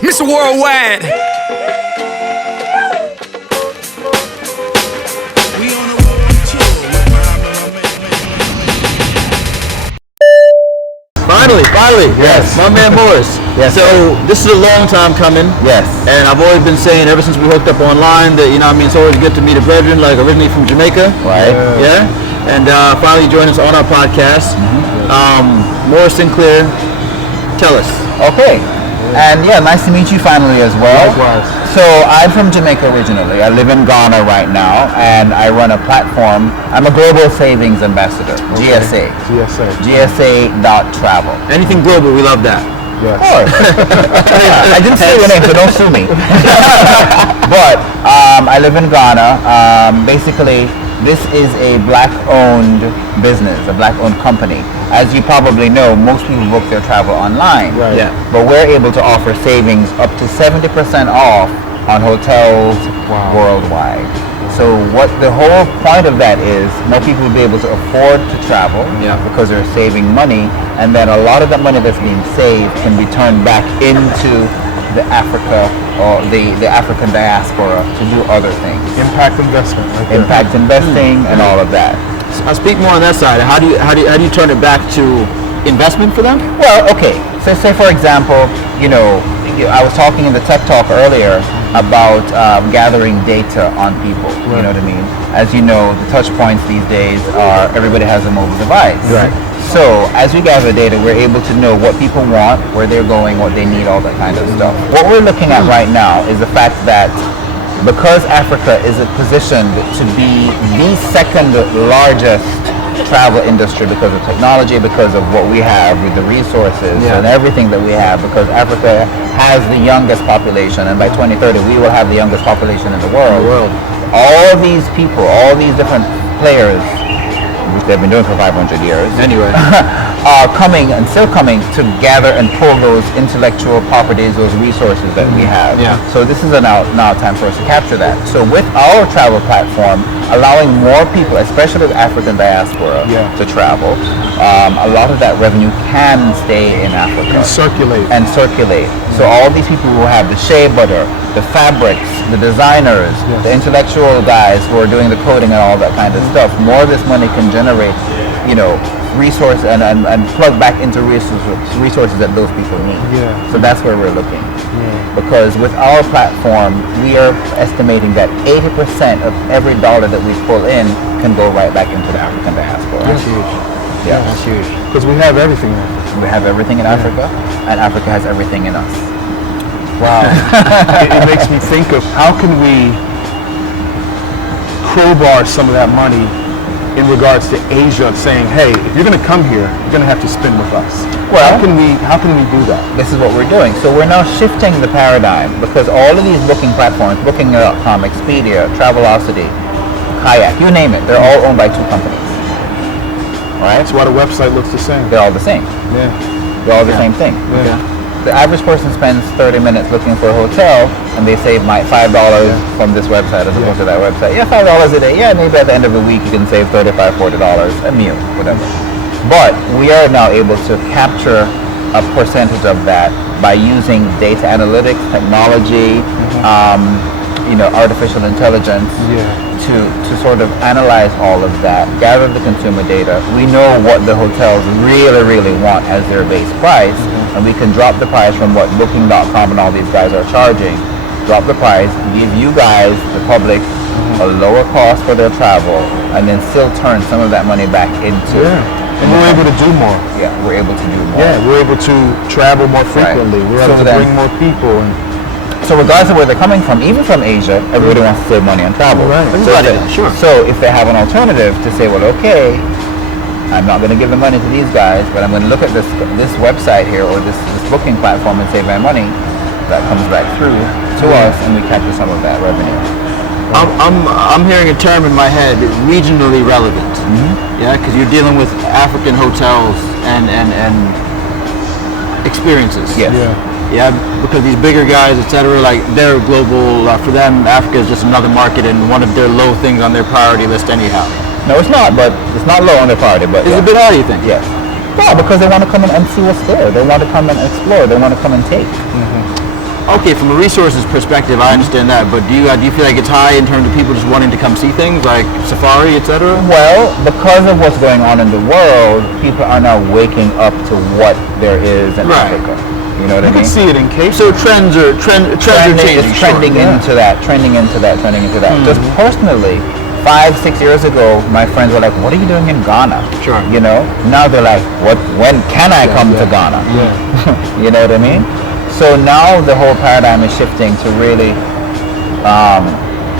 Mr. Worldwide. Finally, yes. my man Morris. Yes. So this is a long time coming. Yes. And I've always been saying ever since we hooked up online that, it's always good to meet a brethren, like originally from Jamaica. Right. Yeah. And finally joined us on our podcast. Morris Sinclair, tell us. Okay. And yeah, nice to meet you finally as well. Likewise. So I'm from Jamaica originally. I live in Ghana right now, and I run a platform. I'm a global savings ambassador, GSA. GSA.travel. Anything global, we love that. Yes. Of course. I didn't say your name, so don't sue me. But I live in Ghana. Basically, this is a black-owned business, a black-owned company. As you probably know, most people book their travel online. Right. Yeah. But we're able to offer savings up to 70% off on hotels worldwide. So what the whole point of that is, more people will be able to afford to travel because they're saving money, and then a lot of the money that's being saved can be turned back into the Africa or the African diaspora to do other things. Impact investment. Right there. Impact investing and all of that. I'll speak more on that side. How do you turn it back to investment for them? Well, okay. So say for example, I was talking in the Tech Talk earlier about gathering data on people. Right. You know what I mean? As you know, the touch points these days are everybody has a mobile device. Right. So as we gather data, we're able to know what people want, where they're going, what they need, all that kind of stuff. What we're looking at right now is the fact that because Africa is positioned to be the second largest travel industry because of technology, because of what we have with the resources and everything that we have, because Africa has the youngest population, and by 2030 we will have the youngest population in the world. All these people, all these different players, which they've been doing for 500 years, Anyway. are coming and still coming to gather and pull those intellectual properties, those resources that we have. Yeah. So this is now time for us to capture that. So with our travel platform, allowing more people, especially the African diaspora, to travel, a lot of that revenue can stay in Africa. And circulate. So all these people who have the shea butter, the fabrics, the designers, the intellectual guys who are doing the coding and all that kind of stuff, more of this money can generate, resource and plug back into resources that those people need. Yeah. So that's where we're looking. Because with our platform, we are estimating that 80% of every dollar that we pull in can go right back into the African diaspora. That's huge. Yeah. That's huge. Because we have everything in Africa. We have everything in Africa, and Africa has everything in us. Wow. it makes me think of how can we crowbar some of that money in regards to Asia, saying, hey, if you're going to come here, you're going to have to spend with us. Well, how can we do that? This is what we're doing. So we're now shifting the paradigm, because all of these booking platforms, Booking.com, Expedia, Travelocity, Kayak, you name it, they're all owned by two companies. Right? That's why the website looks the same. They're all the same. Yeah. They're all the same thing. Yeah. The average person spends 30 minutes looking for a hotel, and they save $5 from this website as opposed to that website. Yeah, $5 a day. Yeah, maybe at the end of the week you can save $35, $40 a meal, whatever. But we are now able to capture a percentage of that by using data analytics, technology, artificial intelligence to sort of analyze all of that, gather the consumer data. We know what the hotels really, really want as their base price, and we can drop the price from what Booking.com and all these guys are charging, drop the price, give you guys, the public, a lower cost for their travel, and then still turn some of that money back into... And we're able to do more. Yeah, we're able to do more. Yeah, we're able to travel more frequently. We're able to bring more people. So regardless of where they're coming from, even from Asia, everybody wants to save money on travel. Right. So if they have an alternative to say, well, okay, I'm not going to give the money to these guys, but I'm going to look at this website here or this booking platform and save my money, that comes back through to us, and we capture some of that revenue. I'm hearing a term in my head, regionally relevant. Yeah, because you're dealing with African hotels and experiences. Yes. Yeah, because these bigger guys, etc., like they're global. For them, Africa is just another market and one of their low things on their priority list anyhow. No, it's not, but it's not low on their priority. But it's a bit high, you think? Yes. Yeah, because they want to come in and see what's there. They want to come and explore. They want to come and take. Okay, from a resources perspective, I understand that, but do you feel like it's high in terms of people just wanting to come see things like safari, etc.? Well, because of what's going on in the world, people are now waking up to what there is in Right. Africa. You know what I You mean? can see it in Cape So trends are changing. It's trending into that. Just personally, 5-6 years ago, my friends were like, "What are you doing in Ghana?" Sure. You know. Now they're like, "What? When can I come to Ghana?" Yeah. You know what I mean? So now the whole paradigm is shifting to really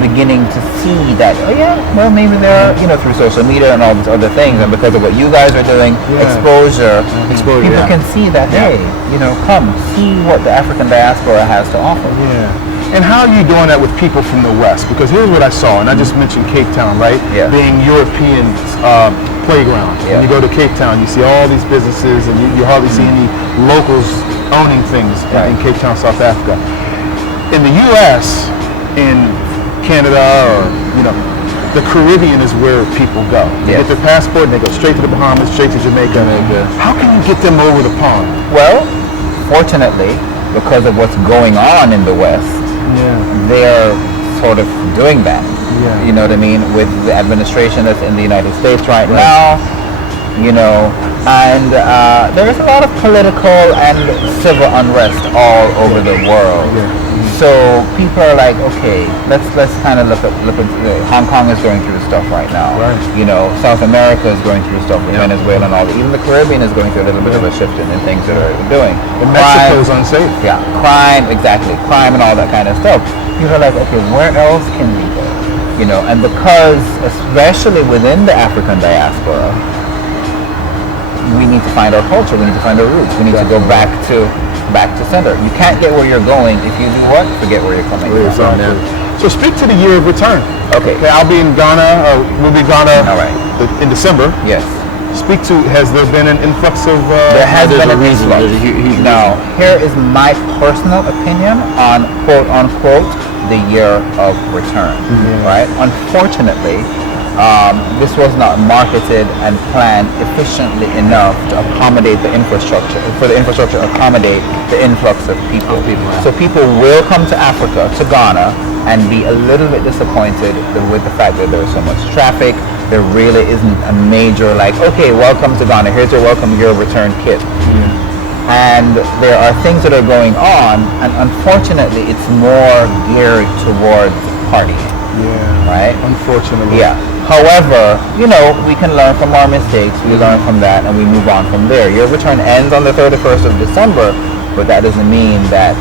beginning to see that, oh yeah, well maybe there are, through social media and all these other things, and because of what you guys are doing, exposure, people can see that, hey, come see what the African diaspora has to offer. Yeah. And how are you doing that with people from the West? Because here's what I saw, and I just mentioned Cape Town, right? Yeah. Being Europeans' playground. Yeah. When you go to Cape Town, you see all these businesses, and you hardly see any locals owning things in Cape Town, South Africa. In the U.S., in Canada, or the Caribbean is where people go. They get their passport and they go straight to the Bahamas, straight to Jamaica. How can you get them over the pond? Well, fortunately, because of what's going on in the West, they're sort of doing that. Yeah. You know what I mean? With the administration that's in the United States right now, and there is a lot of political and civil unrest all over the world. So people are like, okay, let's kind of look at Hong Kong is going through stuff right now. Right. South America is going through stuff with Venezuela and all that. Even the Caribbean is going through a little bit of a shift in things that are doing. And Mexico's unsafe. Yeah, crime and all that kind of stuff. People are like, okay, where else can we go? And because, especially within the African diaspora, we need to find our culture, we need to find our roots, we need to go back to center. You can't get where you're going if you do what? Forget where you're coming from. So speak to the year of return. Okay. I'll be in Ghana, or we'll be in Ghana All right. in December. Yes. Speak to, has there been an influx of... There has been an reason. influx. There's a huge Now, here is my personal opinion on quote-unquote the year of return, right? Unfortunately, this was not marketed and planned efficiently enough to accommodate the infrastructure, for the infrastructure to accommodate the influx of people. So people will come to Africa, to Ghana, and be a little bit disappointed with the fact that there's so much traffic. There really isn't a major okay, welcome to Ghana, here's your welcome year of return kit. And there are things that are going on, and unfortunately it's more geared towards partying. Right? Unfortunately. Yeah. However, we can learn from our mistakes. We learn from that, and we move on from there. Your return ends on the 31st of December, but that doesn't mean that,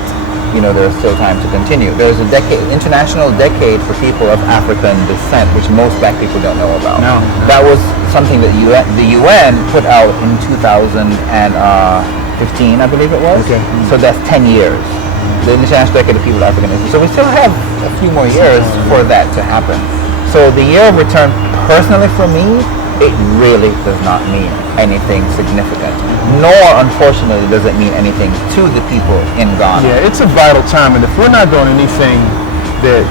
there's still time to continue. There's a international decade for people of African descent, which most black people don't know about. No. That was something that the UN put out in 2015, I believe it was. Okay. So that's 10 years. The international decade of people of African descent. So we still have a few more years for that to happen. So the year of return, personally for me, it really does not mean anything significant. Nor, unfortunately, does it mean anything to the people in Ghana. Yeah, it's a vital time, and if we're not doing anything that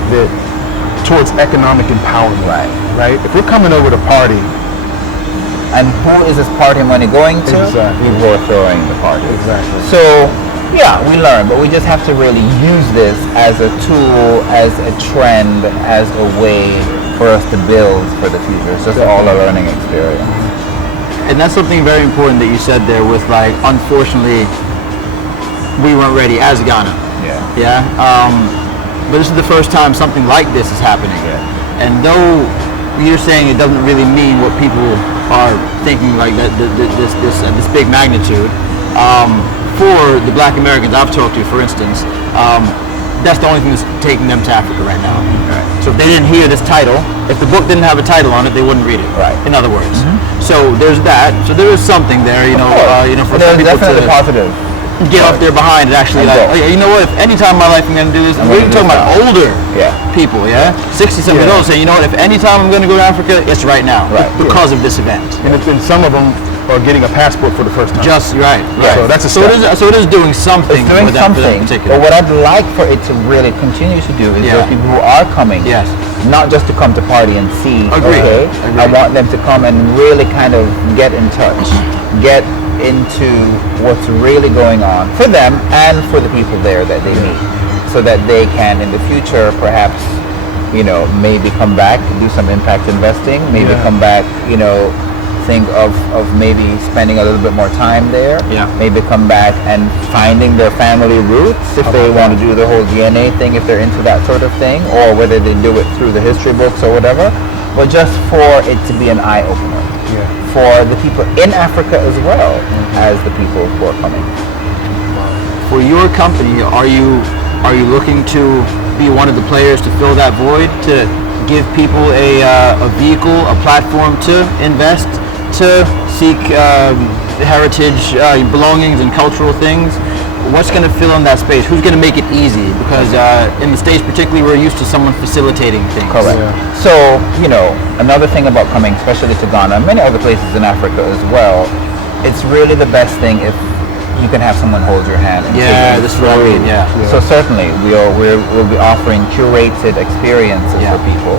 towards economic empowerment, right? If we're coming over to party, and who is this party money going to? Exactly. People are throwing the party. Exactly. So, yeah, we learn, but we just have to really use this as a tool, as a trend, as a way for us to build for the future. It's just all a learning experience. And that's something very important that you said there with unfortunately, we weren't ready as Ghana. Yeah. But this is the first time something like this is happening. Yeah. And though you're saying it doesn't really mean what people are thinking, like that, this big magnitude, for the Black Americans I've talked to, for instance, that's the only thing that's taking them to Africa right now. Right. So if they didn't hear this title, if the book didn't have a title on it, they wouldn't read it. Right. In other words. So there's that. So there is something there, for some people definitely to positive. get off their behind and actually you know what, if any time in my life I'm going to do this, we're talking about older people, 60-something years old, saying, you know what, if any time I'm going to go to Africa, it's right now. Right. Because of this event. and some of them are getting a passport for the first time. Just right. So that's a step. So it is doing something. It's doing for them something, in particular. but what I'd like for it to really continue to do is those people who are coming not just to come to party and see. Agreed. Okay, I Agreed. want them to come and really kind of get in touch, get into what's really going on for them and for the people there that they meet, so that they can in the future perhaps, you know, maybe come back, do some impact investing, maybe come back, you know, think of maybe spending a little bit more time there, maybe come back and finding their family roots if they want to do the whole DNA thing, if they're into that sort of thing, or whether they do it through the history books or whatever, but just for it to be an eye-opener for the people in Africa as well as the people who are coming. For your company, are you looking to be one of the players to fill that void, to give people a vehicle, a platform to invest, to seek heritage belongings and cultural things? What's going to fill in that space? Who's going to make it easy? Because in the States particularly, we're used to someone facilitating things. Correct. So, you know, another thing about coming, especially to Ghana, and many other places in Africa as well, it's really the best thing if you can have someone hold your hand. And take you that's what I mean. So certainly we'll be offering curated experiences for people,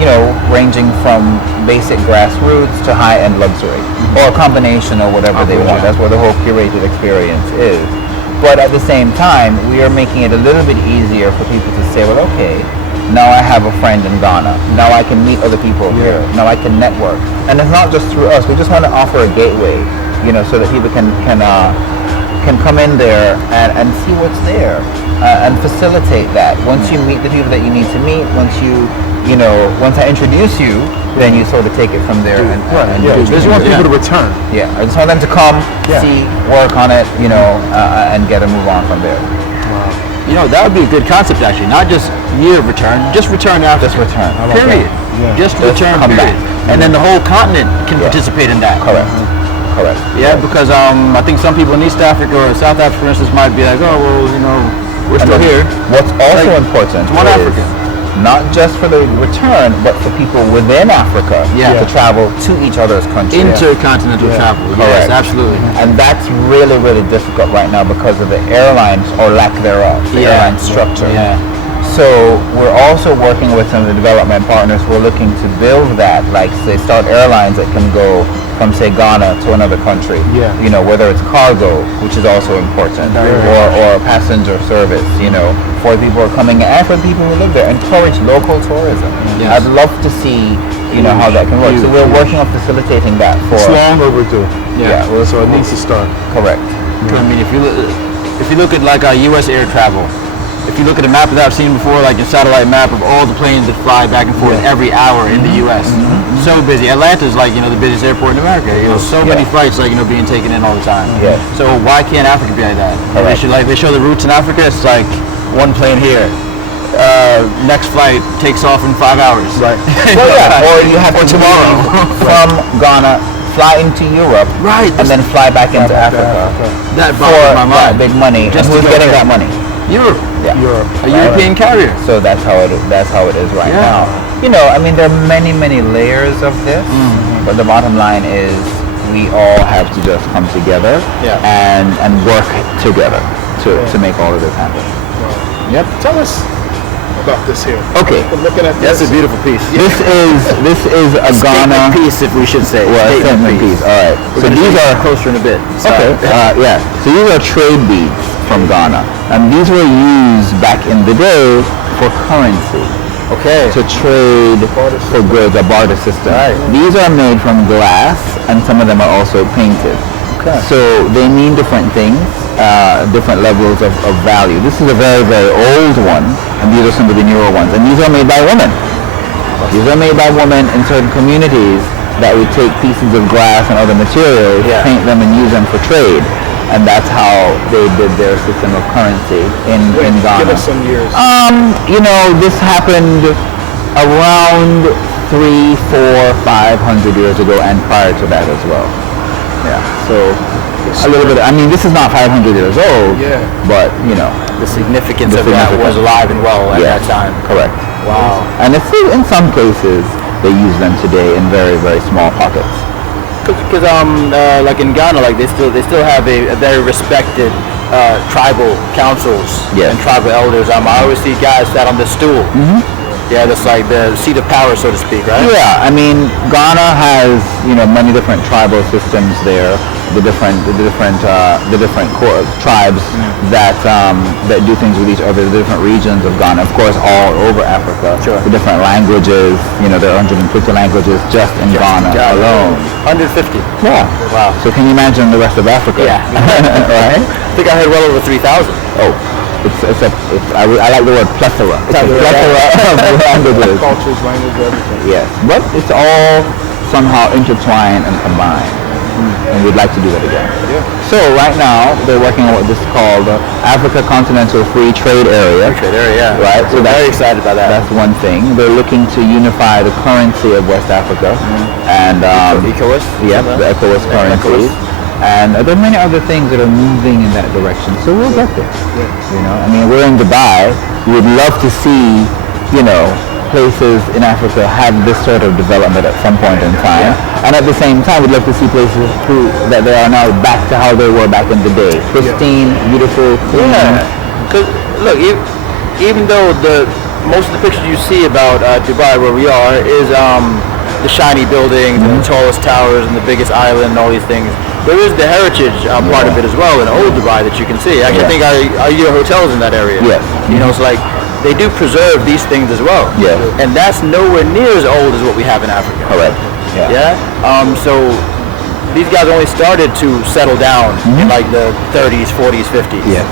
you know, ranging from basic grassroots to high-end luxury, or a combination or whatever they want. That's what the whole curated experience is. But at the same time, we are making it a little bit easier for people to say, well, okay, now I have a friend in Ghana. Now I can meet other people here. Now I can network. And it's not just through us. We just want to offer a gateway, you know, so that people can come in there and see what's there and facilitate that. Once you meet the people that you need to meet, once I introduce you, then you sort of take it from there. I just want people to return. Yeah, I just want them to come, see, work on it, you know, and get a move on from there. You know, that would be a good concept actually. Not just year of return, just return after. Just return. Period. Just return. Come period. back. And then the whole continent can participate in that. Correct. Correct. Yeah, because I think some people in East Africa or South Africa, for instance, might be like, oh, well, you know, we're still here. What's also important one is Africa. not just for the return, but for people within Africa to travel to each other's countries. Intercontinental travel. Yes, Correct. absolutely. And that's really, really difficult right now because of the airlines or lack thereof, the airline structure. So we're also working with some of the development partners who are looking to build that, like say start airlines that can go from say Ghana to another country. You know, whether it's cargo, which is also important, or passenger service, you know, for people who are coming and for people who live there. Encourage local tourism. I'd love to see, you know, how that can work. So we're working on facilitating that for It's long overdue. So it needs to start. Correct. I mean, if you look at like U.S. air travel, if you look at a map that I've seen before, like a satellite map of all the planes that fly back and forth every hour in the U.S. So busy. Atlanta's like, you know, the busiest airport in America. You know, so many flights like, you know, being taken in all the time. So why can't Africa be like that? They show the routes in Africa. It's like one plane here. Next flight takes off in 5 hours. Right. Or you have to tomorrow from Ghana, fly into Europe, and then fly back into Africa. That boggles my mind. Big money. Just who's getting that money? Europe. Europe. A European carrier. So that's how it is right now. You know, I mean, there are many layers of this, but the bottom line is we all have to just come together and work together to make all of this happen. Yep. Tell us about this here. Okay. I'm looking at this. That's a beautiful piece. This is a Ghana piece, if we should say. Well, statement piece. All right. So these are closer in a bit. Okay. So these are trade beads from Ghana, and these were used back in the day for currency. Okay. To trade for goods, a barter system. Right. These are made from glass, and some of them are also painted. Okay. So they mean different things, different levels of value. This is a very, very old one, and these are some of the newer ones. And these are made by women. These are made by women in certain communities that would take pieces of glass and other materials, paint them, and use them for trade. And that's how they did their system of currency in Ghana. Give us some years. You know, this happened around 300, 400, 500 years ago, and prior to that as well. So a little bit. I mean, this is not 500 years old. But you know, the significance of that was alive and well at that time. Correct. Wow. And it's still, in some cases, they use them today in very, very small pockets. Because like in Ghana, like they still have a very respected tribal councils and tribal elders. I always see guys sat on the stool Yeah, that's like the seat of power, so to speak, right? Yeah, I mean, Ghana has many different tribal systems there. The different tribes that do things with each other. The different regions of Ghana, of course, all over Africa. Sure. The different languages. There are 150 languages just in Ghana alone. 150. Yeah. Wow. So can you imagine the rest of Africa? Yeah. Right. I think I heard well over 3,000. Oh. I like the word plethora. It's a plethora of languages. Cultures, language, everything. Yes, but it's all somehow intertwined and combined, and we'd like to do that again. Yeah. So right now they're working on what this is called Africa Continental Free Trade Area. Free trade area, yeah. Right. So we're very excited about that. That's one thing. They're looking to unify the currency of West Africa and ECOWAS. Yeah, the ECOWAS currency. And there are many other things that are moving in that direction. So we'll get there. I mean, we're in Dubai. We would love to see, places in Africa have this sort of development at some point in time. Yeah. And at the same time, we'd love to see places that they are now back to how they were back in the day. Pristine, beautiful, clean. Yeah. Because, look, even though most of the pictures you see about Dubai, where we are, is the shiny buildings and the tallest towers and the biggest island and all these things, there is the heritage part of it as well in old Dubai that you can see. Actually, I think our hotels in that area. Yes. It's like they do preserve these things as well. Yes. And that's nowhere near as old as what we have in Africa. Correct. Yeah. So these guys only started to settle down in like the 30s, 40s, 50s. Yeah.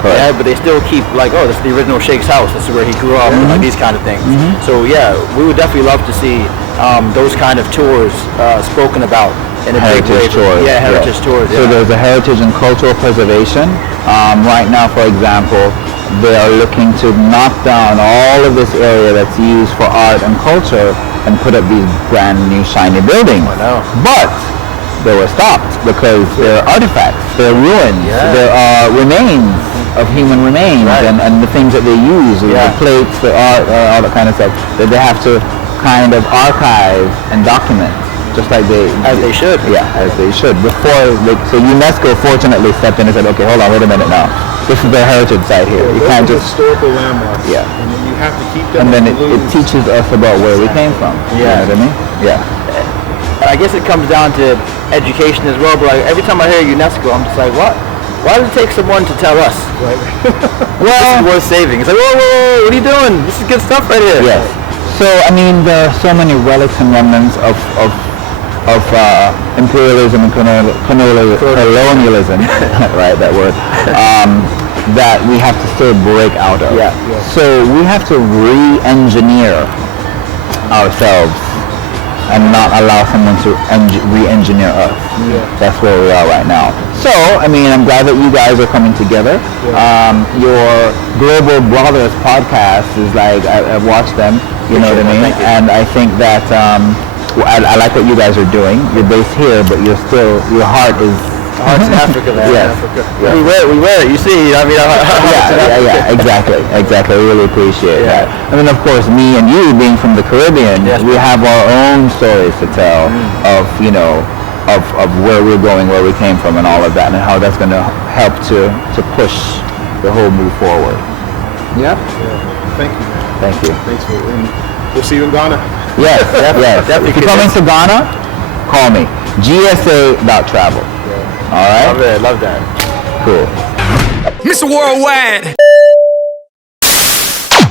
Correct. Yeah, but they still keep like, oh, this is the original Sheikh's house. This is where he grew up, and like these kind of things. So yeah, we would definitely love to see those kind of tours spoken about in a big way. Tours. Yeah, heritage tours. Yeah. So there's a heritage and cultural preservation. Right now, for example, they are looking to knock down all of this area that's used for art and culture and put up these brand new shiny buildings. I know. But they were stopped because they're artifacts, they're ruins, there are remains of human remains and the things that they use, the plates, the art, all that kind of stuff, that they have to kind of archive and document. Just like as they should. Yeah, as they should. So UNESCO fortunately stepped in and said, okay, hold on, wait a minute now. This is their heritage site here. You can't just historical landmarks. Yeah. And then you have to keep them. And then it teaches us about where we came from. Yeah. You know what I mean? Yeah. And I guess it comes down to education as well. But like every time I hear UNESCO, I'm just like, what? Why does it take someone to tell us? Right. This is worth saving. It's like, whoa, what are you doing? This is good stuff right here. Yes. So I mean, there are so many relics and remnants of imperialism and colonialism, right, that word, that we have to still break out of. Yeah. So we have to re-engineer ourselves and not allow someone to re-engineer us. That's where we are right now. So, I mean, I'm glad that you guys are coming together. Your Global Brothers podcast is like, I've watched them, you know what I mean? And I think that I like what you guys are doing. You're based here, but your heart is Heart's in Africa, man. Yes. Yeah. We wear it. You see, I mean, exactly. I really appreciate that. And then, of course, me and you being from the Caribbean, we have our own stories to tell of of where we're going, where we came from, and all of that, and how that's going to help to push the whole move forward. Yeah. Thank you, man. Thank you. Thanks for. And we'll see you in Ghana. Yes. Definitely. If you're coming to Ghana, call me. GSA.travel. All right. Love it. Love that. Cool. Mr. Worldwide.